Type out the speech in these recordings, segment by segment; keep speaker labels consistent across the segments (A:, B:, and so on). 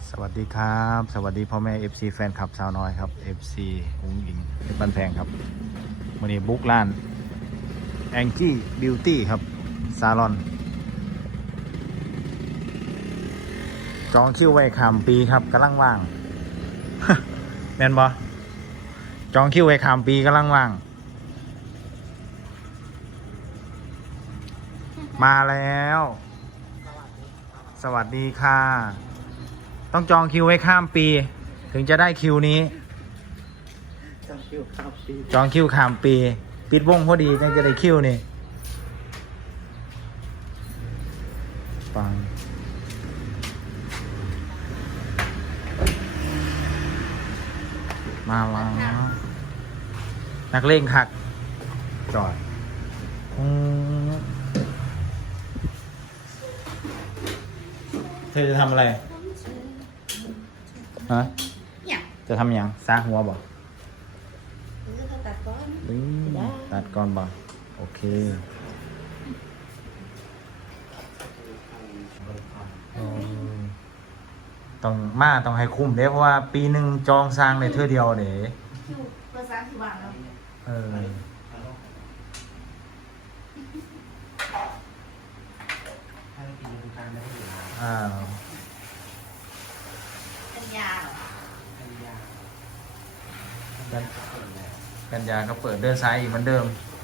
A: สวัสดีครับสวัสดีพ่อแม่ FC แฟนคลับสาวน้อยครับ FC อุ้งอิงเป็นบ้านแพงครับวันนี้บุ๊กล้านแองจี้บิวตี้ครับซาลอนจองคิวไว้ข้ามปีครับกำลังว่าง แม่นบอจองคิวไว้ข้ามปีกำลังว่างมาแล้ว สวัสดีค่ะต้องจองคิวไว้ข้ามปีถึงจะได้คิวนี้จองคิวข้ามปีปิดวงพอดีถึงจะได้คิวนี่ปังมาแล้วนักเลงคักจอดเธอจะทำอะไรฮะจะทำยังซากหัวบ่ตัดก่อนบ่โอเคต้องให้คุ้มเด้เพราะว่าปีหนึ่งจองสร้างในเท่าเดียวเด้คิวภาษาที่ว่างแล้วกันยาก็เปิดเดินซ้ายอีกเหมือนเดิม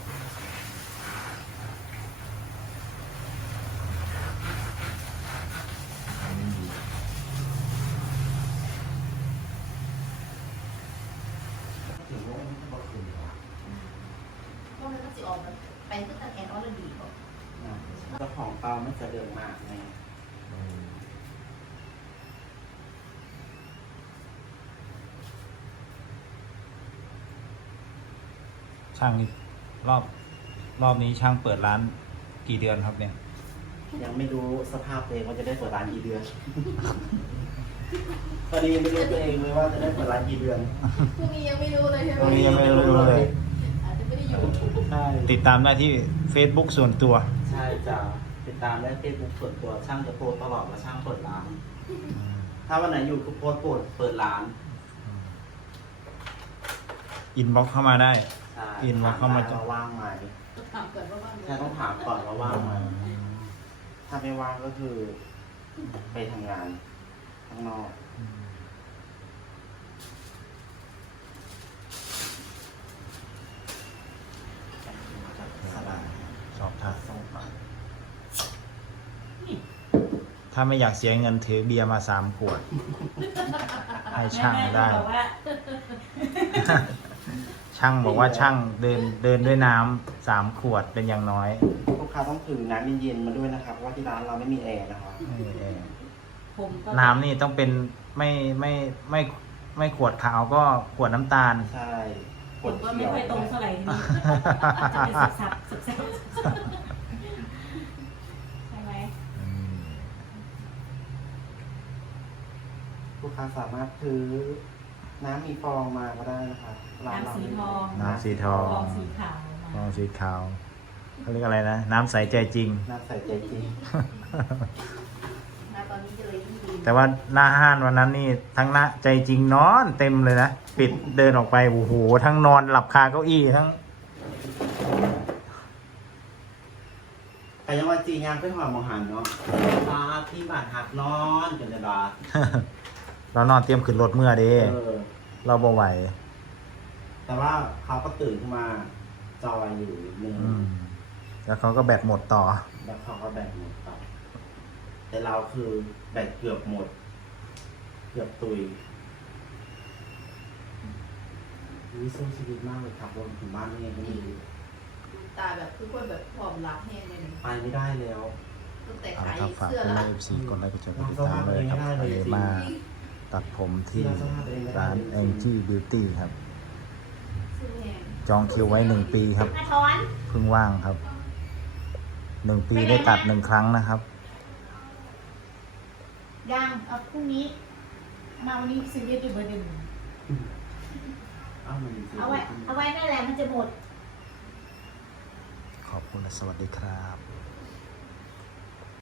B: ไปก็ตะแอนออลดีก่อน
C: เจ้าของเตาไม่จะเดินมากไง
A: ช่างนี่รอบนี้ช่างเปิดร้านกี่เดือนครับเนี่ย
C: ยังไม่รู้สภาพตัวเองว่าจะได้เปิดร้านกี่เดือนตอนนี้ยังไม่รู้ตัวเองเลยว่าจะได้เปิดร้านกี่เดือน
B: พรุ่งนี้ยังไม่รู้เลยใช่ไหม
A: พรุ่งนี้ยังไม่รู้เลย
B: อาจจะไม่ได้อยู่
C: ใช่
A: ติดตามได้ที่ Facebook ส่วนตัว
C: ใช่จ้ะติดตามได้เฟซบุ๊กส่วนตัวช่างจะโพสตลอดว่าช่างเปิดร้านถ้าวันไหนอยู่ก็โพสเปิดร้าน
A: อินบ็อกเข้ามาได้
C: อินบ็อกเข้ามาจะว่างไหม
B: ถามก่อนว่าว่าง
C: ใช่ต้องถามก่อนว่าว่างไหมถ้าไม่ว่างก็คือไปทำงานข้างนอก
A: สอบถามถ้าไม่อยากเสียเงินถือเบียร์มา3 ขวดให้ช่างได้ช่างบอกว่าช่างเดินด้วยน้ำ3 ขวดเป็นอย่างน้อย
C: ลูกค้าต้องถือน้ำเย็นๆมาด้วยนะครับเพราะว่าที่ร้านเราไม่มีแอร์นะครับ
A: น้ำนี่ต้องเป็นไม่ขวดขาวก็ขวดน้ำตาล
C: ใช่
B: ขวดก็ไม่ค่อยตรงเท่าไหร่นี่จะเป็นสับใช่ไหม
C: ลูกค้าสามารถถือน้ำมีฟองมาก็ได้นะครับ
B: น้ำสีทอง
A: น้ำสีทอง
B: ฟองสีขาว
A: ฟองสีขาวเขาเรียกอะไรนะน้ำใสใจจริง
C: น้ำใสใจจริง
B: ตอนนี้จะเลยที่ดี
A: แต่ว่าหน้าห้านวันนั้นนี่ทั้งหน้าใจจริงนอนเต็มเลยนะปิดเดินออกไปโอ้โหทั้งนอนหลับคาเก้าอี้ทั้ง
C: แต่ยังว่าจีงานเพื่อหอมมหันเนาะมาที่บ้านหักนอนจนจะบา
A: เรานอนเตรียมขึ้นรถเมื่อเด้เราบ่ไหว
C: แต่ว่าเขาก็ตื่นขึ้นมาจอยอยู่นึง
A: แล้วเขาก็แบตหมดต่อ
C: แล้วเขาก็แบตหมดต่อแต่เราคือแบตเกือบหมดเกือบตุยวิสู้ชีวิตมากเลยครับรถถึงบ้านนี่ไม่มี
B: ตาแบบคือคนแบบผอมรักแห้งเลย
C: ไปไม่ได้แล้ว
B: ตั้งแต่ขายเสื้อแล้ว
A: FC กดไลค์กดแชร์กดติดตามเลยครับมาตัดผมที่ร้าน Angie Beauty ครับจองคิวไว้1 ปีครับเพิ่งว่างครับ1 ปีได้ตัด1 ครั้งนะครับ
B: ยังเอาพรุ่งนี้มาวันนี้ซื้อเยอะอยู่เบอร์ 1เอาไว้นั่นแหละมันจะหมด
A: ขอบคุณและสวัสดีครับ